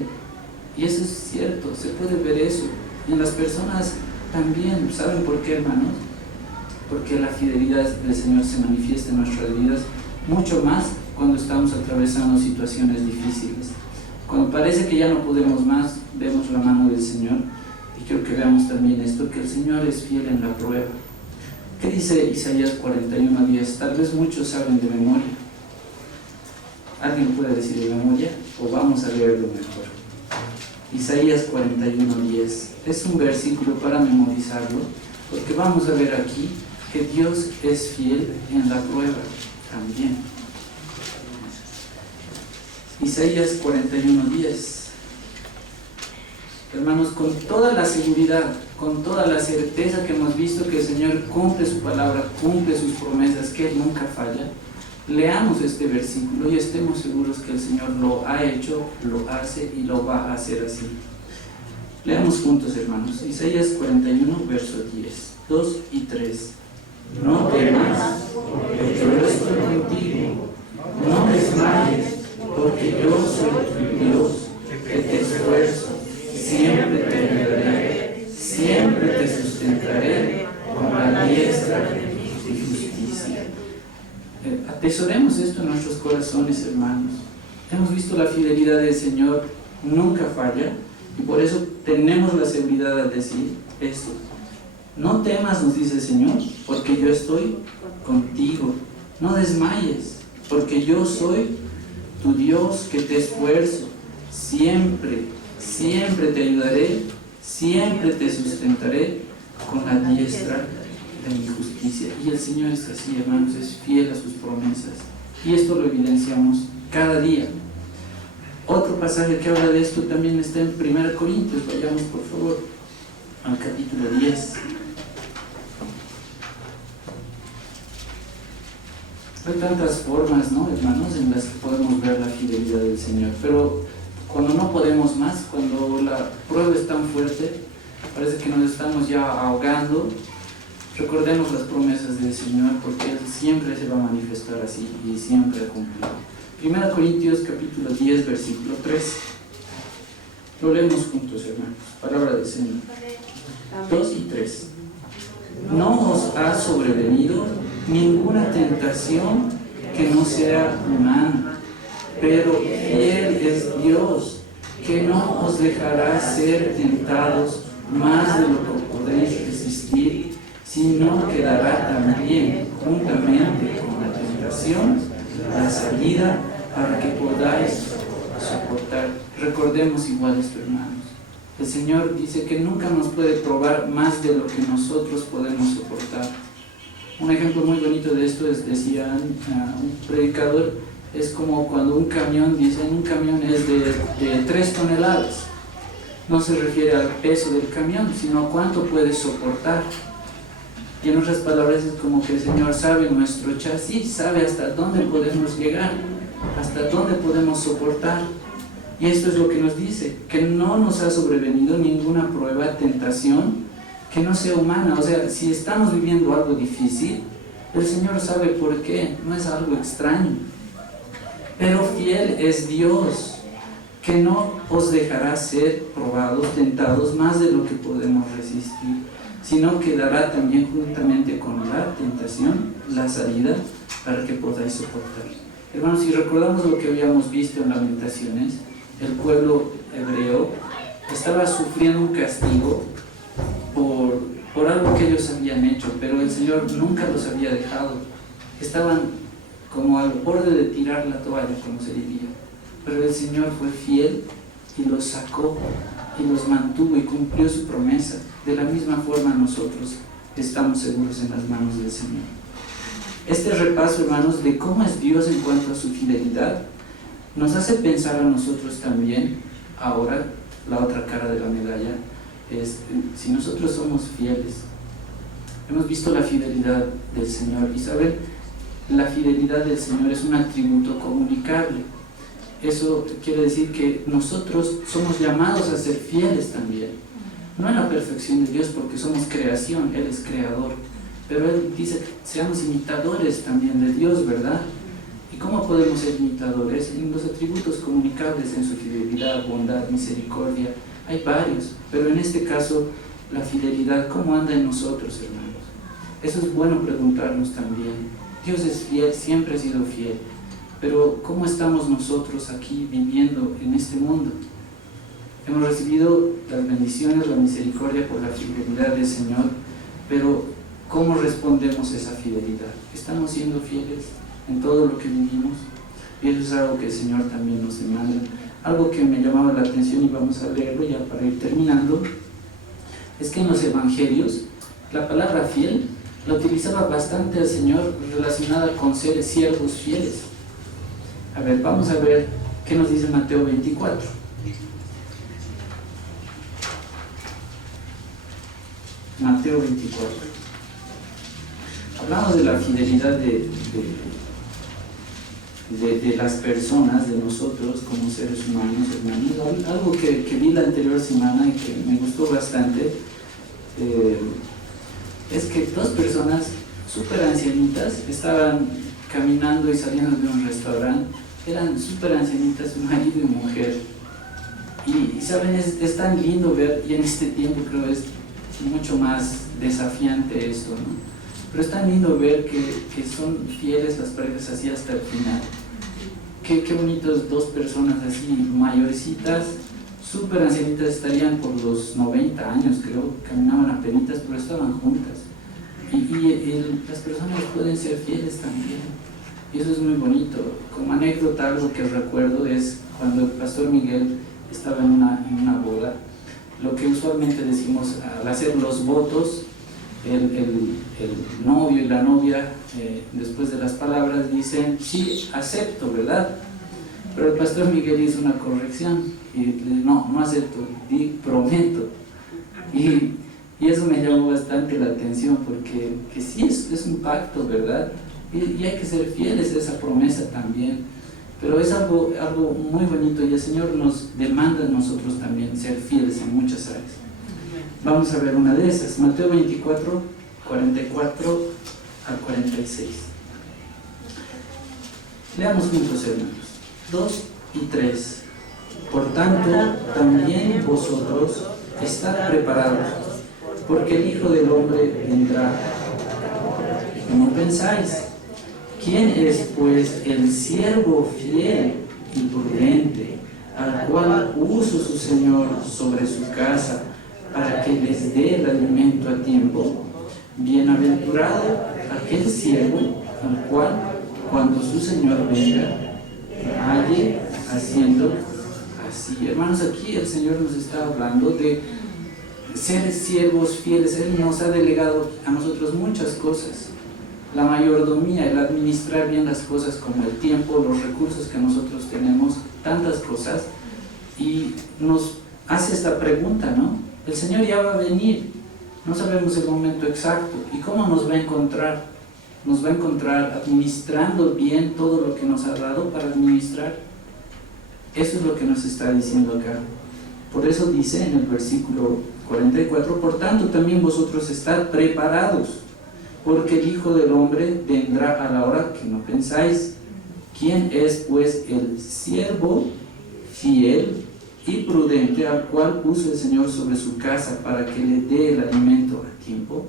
Y eso es cierto, se puede ver eso. Y en las personas también. ¿Saben por qué, hermanos? Porque la fidelidad del Señor se manifiesta en nuestras vidas, mucho más cuando estamos atravesando situaciones difíciles. Cuando parece que ya no podemos más, vemos la mano del Señor. Y quiero que veamos también esto, que el Señor es fiel en la prueba. ¿Qué dice Isaías 41:10? Tal vez muchos saben de memoria. ¿Alguien puede decir de memoria? O vamos a leerlo mejor. Isaías 41:10. Es un versículo para memorizarlo, porque vamos a ver aquí que Dios es fiel en la prueba también. Isaías 41:10. Hermanos, con toda la seguridad, con toda la certeza que hemos visto que el Señor cumple su palabra, cumple sus promesas, que Él nunca falla, leamos este versículo y estemos seguros que el Señor lo ha hecho, lo hace y lo va a hacer así. Leamos juntos, hermanos. Isaías 41, verso 10, 2 y 3. No temas, porque yo estoy contigo. No desmayes, porque yo soy tu Dios, que te esfuerzo. Siempre te ayudaré, siempre te sustentaré con la diestra de justicia. Atesoremos esto en nuestros corazones, hermanos. Hemos visto la fidelidad del Señor, nunca falla, y por eso tenemos la seguridad al decir esto. No temas, nos dice el Señor, porque yo estoy contigo. No desmayes, porque yo soy tu Dios, que te esfuerzo. Siempre te ayudaré, siempre te sustentaré con la diestra de mi justicia. Y el Señor es así, hermanos, es fiel a sus promesas. Y esto lo evidenciamos cada día. Otro pasaje que habla de esto también está en 1 Corintios. Vayamos, por favor, al capítulo 10. Hay tantas formas, ¿no, hermanos?, en las que podemos ver la fidelidad del Señor. Pero cuando no podemos más, cuando la prueba es tan fuerte, parece que nos estamos ya ahogando, recordemos las promesas del Señor, porque Él siempre se va a manifestar así y siempre ha cumplido. 1 Corintios capítulo 10, versículo 3. Lo leemos juntos, hermanos. Palabra del Señor. 2 y 3. No os ha sobrevenido ninguna tentación que no sea humana, pero fiel es Dios, que no os dejará ser tentados más de lo que podéis resistir, sino que dará también, juntamente con la tentación, la salida para que podáis soportar. Recordemos igual esto, hermanos. El Señor dice que nunca nos puede probar más de lo que nosotros podemos soportar. Un ejemplo muy bonito de esto es, decía un predicador, es como cuando un camión, dicen un camión es de 3 toneladas. No se refiere al peso del camión, sino a cuánto puede soportar. Y en otras palabras es como que el Señor sabe nuestro chasis, sabe hasta dónde podemos llegar, hasta dónde podemos soportar. Y esto es lo que nos dice, que no nos ha sobrevenido ninguna prueba, tentación, que no sea humana. O sea, si estamos viviendo algo difícil, el Señor sabe por qué, no es algo extraño. Pero fiel es Dios, que no os dejará ser probados, tentados más de lo que podemos resistir, sino que dará también juntamente con la tentación la salida para que podáis soportar. Hermanos, si recordamos lo que habíamos visto en Lamentaciones, el pueblo hebreo estaba sufriendo un castigo por algo que ellos habían hecho, pero el Señor nunca los había dejado. Estaban como al borde de tirar la toalla, como se diría, pero el Señor fue fiel y los sacó y los mantuvo y cumplió su promesa. De la misma forma nosotros estamos seguros en las manos del Señor. Este repaso, hermanos, de cómo es Dios en cuanto a su fidelidad, nos hace pensar a nosotros también. Ahora, la otra cara de la medalla es, si nosotros somos fieles, hemos visto la fidelidad del Señor, y saben, la fidelidad del Señor es un atributo comunicable. Eso quiere decir que nosotros somos llamados a ser fieles también, no en la perfección de Dios, porque somos creación, Él es creador, pero Él dice que seamos imitadores también de Dios, ¿verdad? ¿Y cómo podemos ser imitadores? En los atributos comunicables, en su fidelidad, bondad, misericordia. Hay varios, pero en este caso la fidelidad, ¿cómo anda en nosotros, hermanos? Eso es bueno preguntarnos también. Dios es fiel, siempre ha sido fiel, pero ¿cómo estamos nosotros aquí viviendo en este mundo? Hemos recibido las bendiciones, la misericordia por la fidelidad del Señor, pero ¿cómo respondemos a esa fidelidad? ¿Estamos siendo fieles en todo lo que vivimos? Y eso es algo que el Señor también nos demanda. Algo que me llamaba la atención, y vamos a leerlo ya para ir terminando, es que en los evangelios la palabra fiel la utilizaba bastante el Señor relacionada con ser siervos fieles. A ver, vamos a ver qué nos dice Mateo 24. Mateo 24. Hablamos de la fidelidad de las personas, de nosotros como seres humanos, hermanos. Algo que vi la anterior semana y que me gustó bastante, es que 2 personas súper ancianitas estaban caminando y saliendo de un restaurante. Eran súper ancianitas, marido y mujer. Y saben, es tan lindo ver, y en este tiempo creo es mucho más desafiante esto, ¿no? Pero es tan lindo ver que son fieles las parejas así hasta el final. Qué bonitos, 2 personas así mayorcitas, súper ancianitas, estarían por los 90 años creo, caminaban apenitas, pero estaban juntas. Y las personas pueden ser fieles también, y eso es muy bonito. Como anécdota, algo que recuerdo es cuando el pastor Miguel estaba en una boda. Lo que usualmente decimos al hacer los votos, el novio y la novia, después de las palabras, dicen sí, acepto, ¿verdad? Pero el pastor Miguel hizo una corrección y no acepto, di prometo. Y eso me llamó bastante la atención, porque que sí es un pacto, ¿verdad? Y hay que ser fieles a esa promesa también. Pero es algo muy bonito, y el Señor nos demanda a nosotros también ser fieles en muchas áreas. Vamos a ver una de esas, Mateo 24, 44 al 46. Leamos juntos, hermanos. 2 y 3. Por tanto, también vosotros estad preparados, porque el Hijo del Hombre vendrá. ¿Cómo pensáis? ¿Quién es pues el siervo fiel y prudente, al cual puso su Señor sobre su casa para que les dé el alimento a tiempo? Bienaventurado aquel siervo al cual, cuando su Señor venga, halle haciendo así. Hermanos, aquí el Señor nos está hablando de ser siervos fieles. Él nos ha delegado a nosotros muchas cosas. la mayordomía, el administrar bien las cosas como el tiempo, los recursos que nosotros tenemos, tantas cosas, y nos hace esta pregunta, ¿no? El Señor ya va a venir, no sabemos el momento exacto, ¿y cómo nos va a encontrar? Nos va a encontrar administrando bien todo lo que nos ha dado para administrar. Eso es lo que nos está diciendo acá. Por eso dice en el versículo 44, por tanto también vosotros estad preparados, porque el Hijo del Hombre vendrá a la hora que no pensáis. ¿Quién es pues el siervo fiel y prudente al cual puso el Señor sobre su casa para que le dé el alimento a tiempo?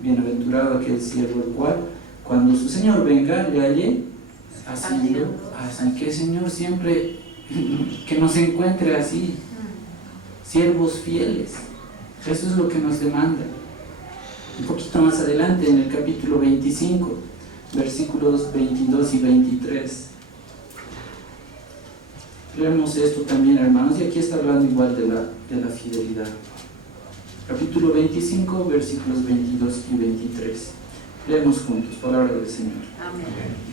Bienaventurado aquel siervo el cual, cuando su Señor venga, le halle haciendo así. Que el Señor siempre que nos encuentre así, siervos fieles. Eso es lo que nos demanda. Un poquito más adelante, en el capítulo 25, versículos 22 y 23. Leemos esto también, hermanos, y aquí está hablando igual de la fidelidad. Capítulo 25, versículos 22 y 23. Leemos juntos, palabra del Señor. Amén.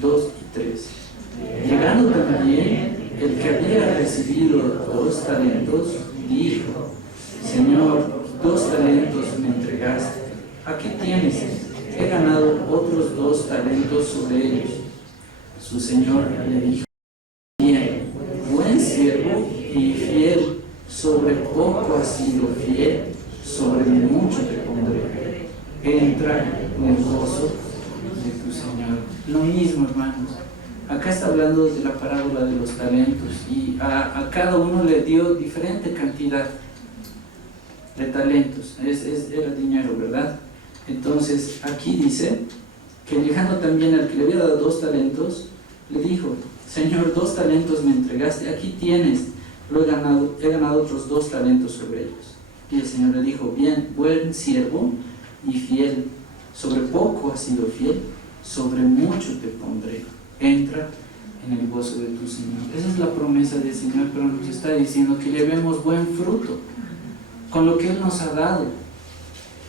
2 y 3. Llegando también el que había recibido 2 talentos, dijo: Señor, 2 talentos me entregaste. Aquí tienes, he ganado otros 2 talentos sobre ellos. Su Señor le dijo: Bien, buen siervo y fiel, sobre poco has sido fiel, sobre mucho te pondré. Entra en el gozo de tu Señor. Lo mismo, hermanos. Acá está hablando de la parábola de los talentos, y a cada uno le dio diferente cantidad de talentos. Era dinero, ¿verdad? Entonces aquí dice que llegando también al que le había dado 2 talentos, le dijo: Señor, 2 talentos me entregaste, aquí tienes, he ganado otros 2 talentos sobre ellos. Y el Señor le dijo: Bien, buen siervo y fiel, sobre poco has sido fiel, sobre mucho te pondré. Entra en el gozo de tu Señor. Esa es la promesa del Señor, pero nos está diciendo que llevemos buen fruto con lo que Él nos ha dado,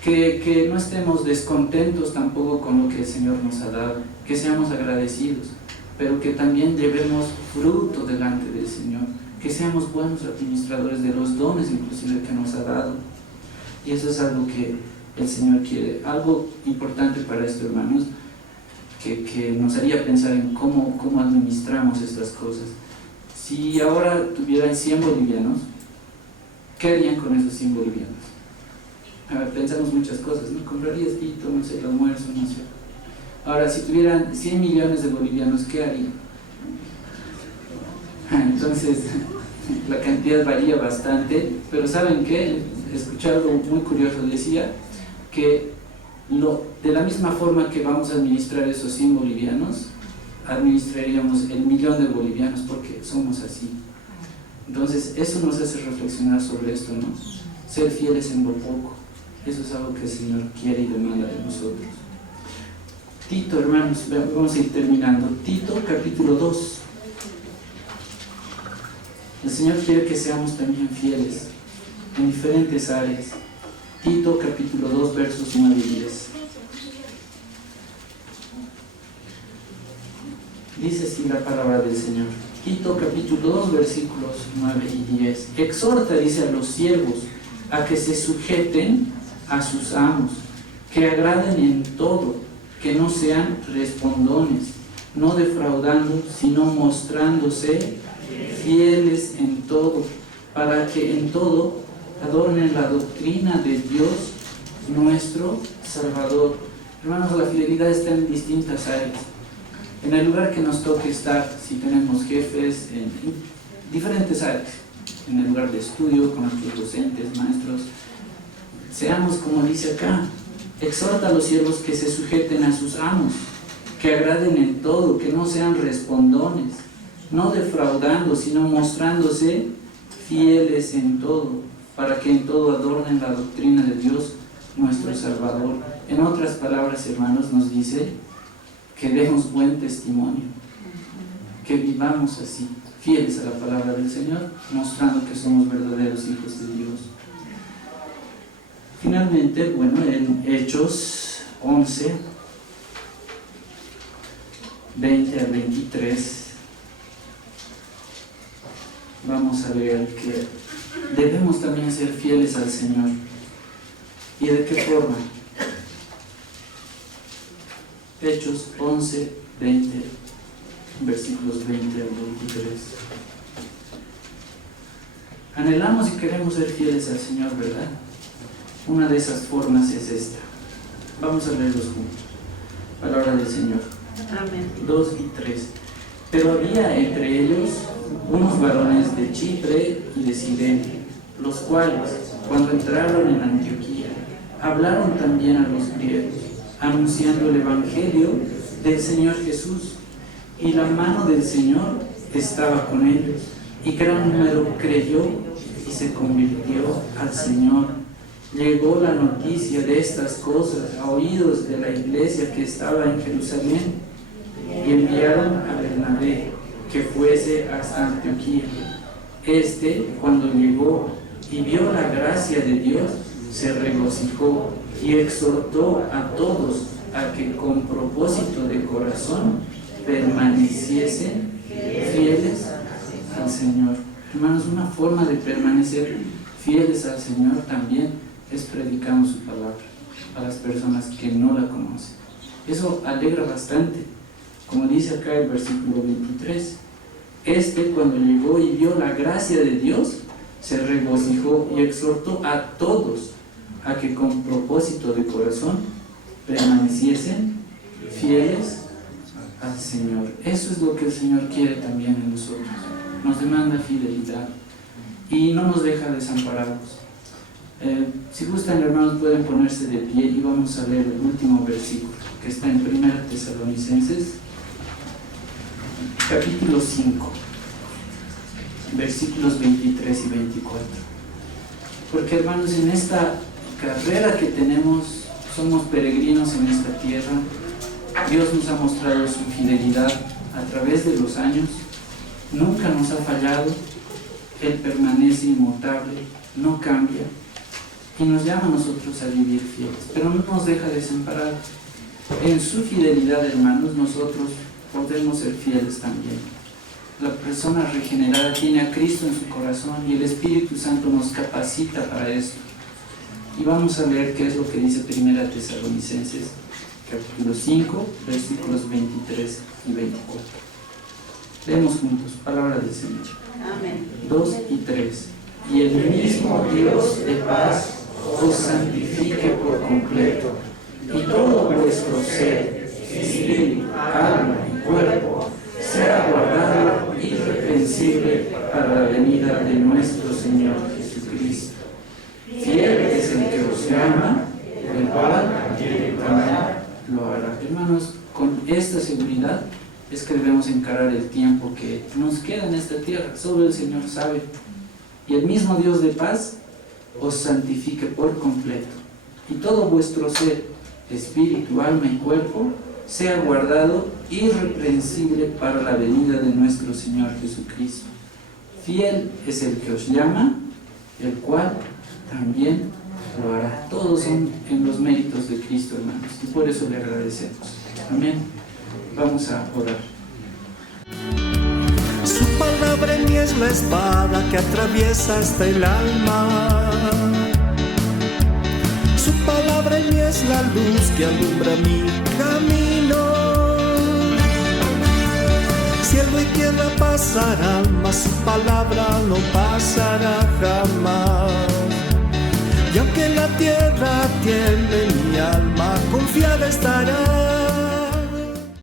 que no estemos descontentos tampoco con lo que el Señor nos ha dado, que seamos agradecidos, pero que también llevemos fruto delante del Señor, que seamos buenos administradores de los dones inclusive que nos ha dado. Y eso es algo que el Señor quiere. Algo importante para esto, hermanos, que nos haría pensar en cómo administramos estas cosas. Si ahora tuvieran 100 bolivianos, ¿qué harían con esos 100 bolivianos? A ver, pensamos muchas cosas, ¿no? Comprarías pito, no sé, el almuerzo, no sé. Ahora, si tuvieran 100 millones de bolivianos, ¿qué harían? Entonces, la cantidad varía bastante, pero ¿saben qué? He escuchado algo muy curioso, decía que de la misma forma que vamos a administrar esos 100 bolivianos, administraríamos el 1.000.000 de bolivianos, porque somos así. Entonces, eso nos hace reflexionar sobre esto, ¿no? Ser fieles en lo poco. Eso es algo que el Señor quiere y demanda de nosotros. Tito, hermanos, vamos a ir terminando. Tito, capítulo 2. El Señor quiere que seamos también fieles en diferentes áreas. Tito, capítulo 2, versos 9 y 10. Dice así la palabra del Señor. Tito, capítulo 2, versículos 9 y 10. Exhorta, dice, a los siervos a que se sujeten a sus amos, que agraden en todo, que no sean respondones, no defraudando, sino mostrándose fieles en todo, para que en todo adornen la doctrina de Dios nuestro Salvador. Hermanos, la fidelidad está en distintas áreas. En el lugar que nos toque estar, si tenemos jefes, en diferentes áreas, en el lugar de estudio, con nuestros docentes, maestros, seamos como dice acá: exhorta a los siervos que se sujeten a sus amos, que agraden en todo, que no sean respondones, no defraudando, sino mostrándose fieles en todo, para que en todo adornen la doctrina de Dios nuestro Salvador. En otras palabras, hermanos, nos dice que demos buen testimonio, que vivamos así, fieles a la palabra del Señor, mostrando que somos verdaderos hijos de Dios. Finalmente, bueno, en Hechos 11, 20 al 23, vamos a ver que debemos también ser fieles al Señor. ¿Y de qué forma? Hechos 11, 20, versículos 20 al 23. Anhelamos y queremos ser fieles al Señor, ¿verdad? Una de esas formas es esta. Vamos a leerlos juntos. Palabra del Señor. Amén. 2 y 3. Pero había entre ellos unos varones de Chipre y de Cirene, los cuales, cuando entraron en Antioquía, hablaron también a los griegos, anunciando el Evangelio del Señor Jesús. Y la mano del Señor estaba con ellos, y gran número creyó y se convirtió al Señor. Llegó la noticia de estas cosas a oídos de la iglesia que estaba en Jerusalén, y enviaron a Bernabé que fuese hasta Antioquía. Cuando llegó y vio la gracia de Dios, se regocijó y exhortó a todos a que con propósito de corazón permaneciesen fieles al Señor. Hermanos, una forma de permanecer fieles al Señor también es predicando su palabra a las personas que no la conocen. Eso alegra bastante. Como dice acá el versículo 23, cuando llegó y vio la gracia de Dios, se regocijó y exhortó a todos a que con propósito de corazón permaneciesen fieles al Señor. Eso es lo que el Señor quiere también en nosotros. Nos demanda fidelidad y no nos deja desamparados. Si gustan, hermanos, pueden ponerse de pie y vamos a leer el último versículo que está en 1 Tesalonicenses capítulo 5, versículos 23 y 24. Porque, hermanos, en esta carrera que tenemos, somos peregrinos en esta tierra. Dios nos ha mostrado su fidelidad a través de los años. Nunca nos ha fallado. Él permanece inmutable, no cambia y nos llama a nosotros a vivir fieles, pero no nos deja desamparados. En su fidelidad, hermanos, nosotros podemos ser fieles también. La persona regenerada tiene a Cristo en su corazón y el Espíritu Santo nos capacita para esto. Y vamos a leer qué es lo que dice 1 Tesalonicenses capítulo 5, versículos 23 y 24. Leemos juntos, palabra del Señor. Amén. 2 y 3. Y el mismo Dios de paz os santifique por completo, y todo vuestro ser, espíritu, alma y cuerpo, sea guardado irreprensible para la venida de nuestro Señor Jesucristo. Fiel es el que os llama, el cual también lo hará. Hermanos, con esta seguridad es que debemos encarar el tiempo que nos queda en esta tierra. Solo el Señor sabe. Y el mismo Dios de paz os santifique por completo, y todo vuestro ser, espíritu, alma y cuerpo, sea guardado irreprensible para la venida de nuestro Señor Jesucristo. Fiel es el que os llama, el cual también lo hará. Todos son en los méritos de Cristo, hermanos, y por eso le agradecemos. Amén. Vamos a orar. Su palabra en mí es la espada que atraviesa hasta el alma. Su palabra en mí es la luz que alumbra mi camino. Cielo y tierra pasarán, mas su palabra no pasará jamás. Y aunque la tierra tiemble, mi alma confiada estará.